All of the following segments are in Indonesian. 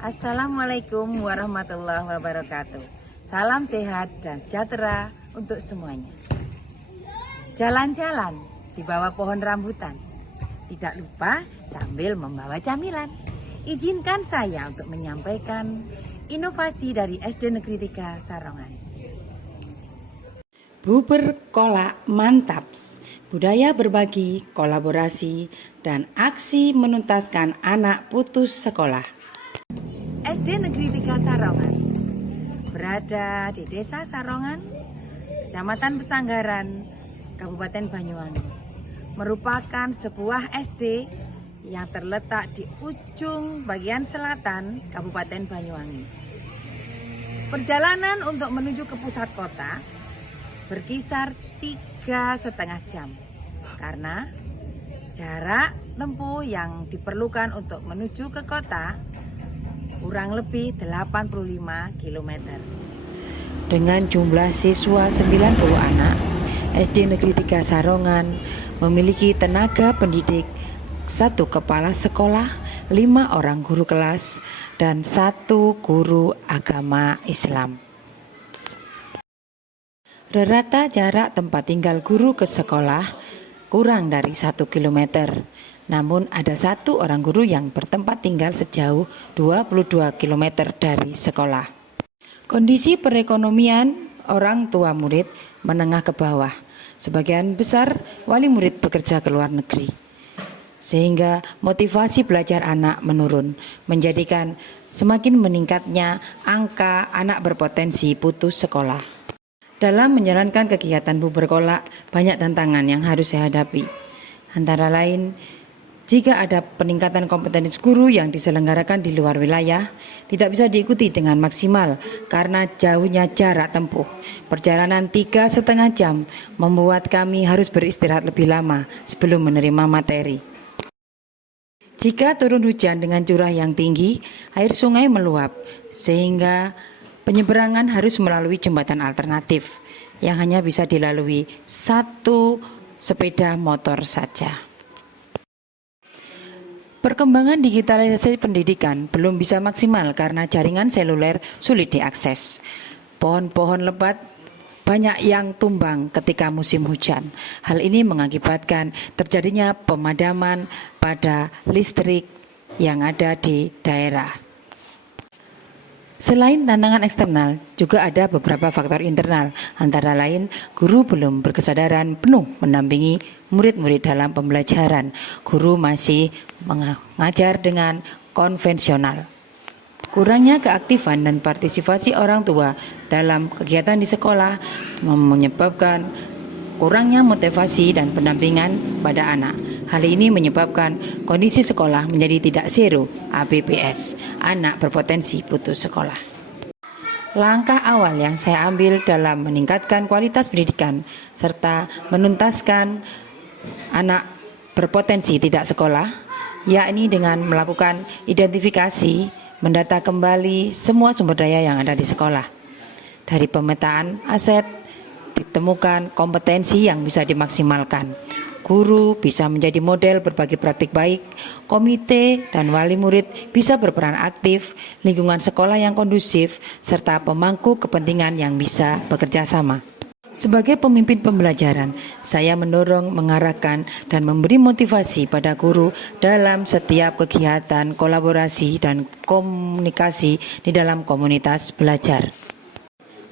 Assalamualaikum warahmatullahi wabarakatuh. Salam sehat dan sejahtera untuk semuanya. Jalan-jalan di bawah pohon rambutan, tidak lupa sambil membawa camilan. Izinkan saya untuk menyampaikan inovasi dari SD Negeri 3 Sarongan. Bubur kolak mantaps, budaya berbagi, kolaborasi, dan aksi menuntaskan anak putus sekolah. SD Negeri 3 Sarongan berada di Desa Sarongan, Kecamatan Pesanggaran, Kabupaten Banyuwangi. Merupakan sebuah SD yang terletak di ujung bagian selatan Kabupaten Banyuwangi. Perjalanan untuk menuju ke pusat kota berkisar 3,5 jam karena jarak tempuh yang diperlukan untuk menuju ke kota kurang lebih 85 km. Dengan jumlah siswa 90 anak, SD Negeri 3 Sarongan memiliki tenaga pendidik 1 kepala sekolah, 5 orang guru kelas, dan 1 guru agama Islam. Rata jarak tempat tinggal guru ke sekolah kurang dari 1 km. Namun ada 1 orang guru yang bertempat tinggal sejauh 22 km dari sekolah. Kondisi perekonomian orang tua murid menengah ke bawah. Sebagian besar wali murid bekerja ke luar negeri. Sehingga motivasi belajar anak menurun, menjadikan semakin meningkatnya angka anak berpotensi putus sekolah. Dalam menjalankan kegiatan bubur kolak, banyak tantangan yang harus saya hadapi. Antara lain, jika ada peningkatan kompetensi guru yang diselenggarakan di luar wilayah, tidak bisa diikuti dengan maksimal karena jauhnya jarak tempuh. Perjalanan 3,5 jam membuat kami harus beristirahat lebih lama sebelum menerima materi. Jika turun hujan dengan curah yang tinggi, air sungai meluap sehingga penyeberangan harus melalui jembatan alternatif yang hanya bisa dilalui 1 sepeda motor saja. Perkembangan digitalisasi pendidikan belum bisa maksimal karena jaringan seluler sulit diakses. Pohon-pohon lebat banyak yang tumbang ketika musim hujan. Hal ini mengakibatkan terjadinya pemadaman pada listrik yang ada di daerah. Selain tantangan eksternal, juga ada beberapa faktor internal, antara lain guru belum berkesadaran penuh mendampingi murid-murid dalam pembelajaran. Guru masih mengajar dengan konvensional. Kurangnya keaktifan dan partisipasi orang tua dalam kegiatan di sekolah menyebabkan kurangnya motivasi dan pendampingan pada anak. Hal ini menyebabkan kondisi sekolah menjadi tidak zero ABPS, anak berpotensi putus sekolah. Langkah awal yang saya ambil dalam meningkatkan kualitas pendidikan serta menuntaskan anak berpotensi tidak sekolah, yakni dengan melakukan identifikasi, mendata kembali semua sumber daya yang ada di sekolah. Dari pemetaan aset, ditemukan kompetensi yang bisa dimaksimalkan. Guru bisa menjadi model berbagi praktik baik, komite dan wali murid bisa berperan aktif, lingkungan sekolah yang kondusif, serta pemangku kepentingan yang bisa bekerja sama. Sebagai pemimpin pembelajaran, saya mendorong, mengarahkan, dan memberi motivasi pada guru dalam setiap kegiatan kolaborasi dan komunikasi di dalam komunitas belajar.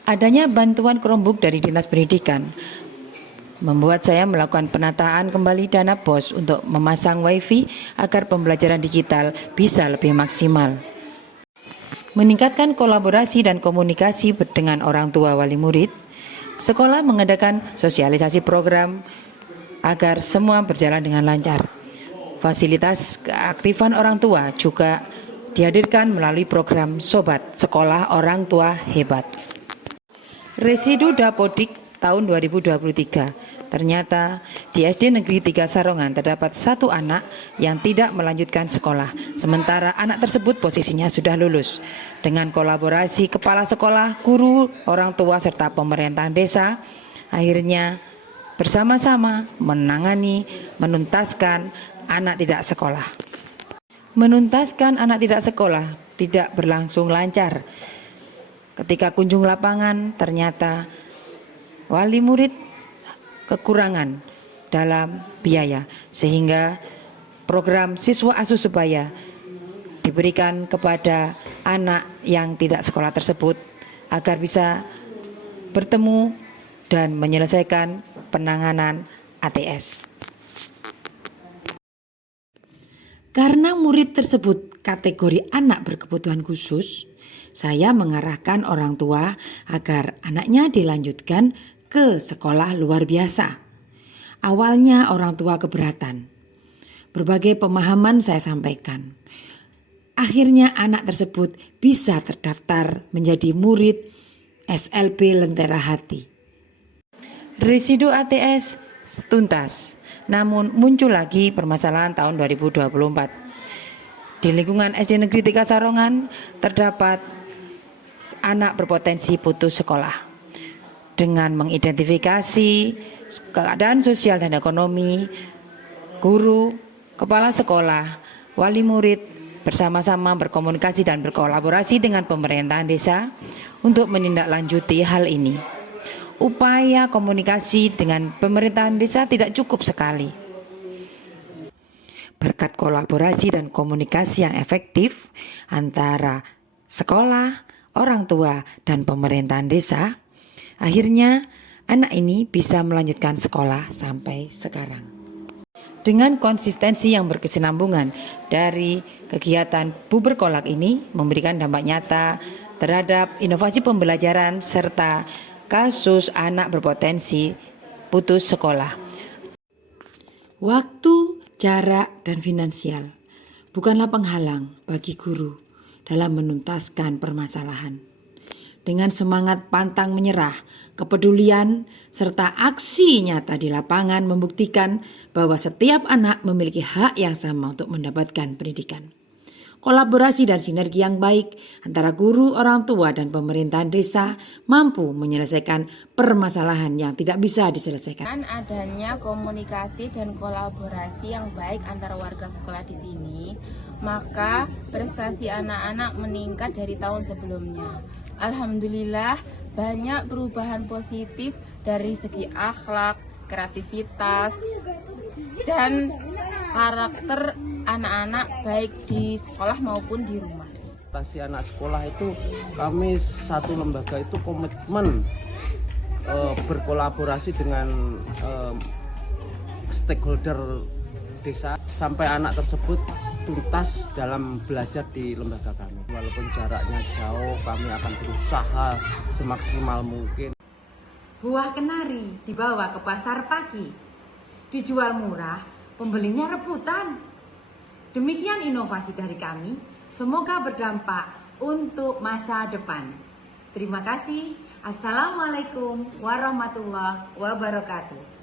Adanya bantuan Chromebook dari Dinas Pendidikan membuat saya melakukan penataan kembali dana BOS untuk memasang WiFi agar pembelajaran digital bisa lebih maksimal. Meningkatkan kolaborasi dan komunikasi dengan orang tua wali murid, sekolah mengadakan sosialisasi program agar semua berjalan dengan lancar. Fasilitas keaktifan orang tua juga dihadirkan melalui program Sobat Sekolah Orang Tua Hebat. Residu Dapodik tahun 2023. Ternyata di SD Negeri 3 Sarongan terdapat 1 anak yang tidak melanjutkan sekolah, sementara anak tersebut posisinya sudah lulus. Dengan kolaborasi kepala sekolah, guru, orang tua serta pemerintah desa, akhirnya bersama-sama menuntaskan anak tidak sekolah. Menuntaskan anak tidak sekolah tidak berlangsung lancar. Ketika kunjung lapangan, ternyata wali murid kekurangan dalam biaya, sehingga program siswa asuh sebaya diberikan kepada anak yang tidak sekolah tersebut agar bisa bertemu dan menyelesaikan penanganan ATS. Karena murid tersebut kategori anak berkebutuhan khusus, saya mengarahkan orang tua agar anaknya dilanjutkan ke sekolah luar biasa. Awalnya orang tua keberatan. Berbagai pemahaman saya sampaikan. Akhirnya anak tersebut bisa terdaftar menjadi murid SLB Lentera Hati. Residu ATS tuntas, namun muncul lagi permasalahan tahun 2024. Di lingkungan SD Negeri 3 Sarongan terdapat anak berpotensi putus sekolah. Dengan mengidentifikasi keadaan sosial dan ekonomi, guru, kepala sekolah, wali murid bersama-sama berkomunikasi dan berkolaborasi dengan pemerintahan desa untuk menindaklanjuti hal ini. Upaya komunikasi dengan pemerintahan desa tidak cukup sekali. Berkat kolaborasi dan komunikasi yang efektif antara sekolah, orang tua, dan pemerintahan desa, akhirnya anak ini bisa melanjutkan sekolah sampai sekarang. Dengan konsistensi yang berkesinambungan dari kegiatan Buber Kolak ini memberikan dampak nyata terhadap inovasi pembelajaran serta kasus anak berpotensi putus sekolah. Waktu, jarak, dan finansial bukanlah penghalang bagi guru dalam menuntaskan permasalahan. Dengan semangat pantang menyerah, kepedulian, serta aksi nyata di lapangan membuktikan bahwa setiap anak memiliki hak yang sama untuk mendapatkan pendidikan. Kolaborasi dan sinergi yang baik antara guru, orang tua, dan pemerintahan desa mampu menyelesaikan permasalahan yang tidak bisa diselesaikan. Dengan adanya komunikasi dan kolaborasi yang baik antara warga sekolah di sini, maka prestasi anak-anak meningkat dari tahun sebelumnya. Alhamdulillah, banyak perubahan positif dari segi akhlak, kreativitas, dan karakter anak-anak baik di sekolah maupun di rumah. Prestasi anak sekolah itu kami satu lembaga itu komitmen berkolaborasi dengan stakeholder desa sampai anak tersebut tuntas dalam belajar di lembaga kami. Walaupun jaraknya jauh, kami akan berusaha semaksimal mungkin. Buah kenari dibawa ke pasar pagi, dijual murah, pembelinya rebutan. Demikian inovasi dari kami, semoga berdampak untuk masa depan. Terima kasih. Assalamualaikum warahmatullahi wabarakatuh.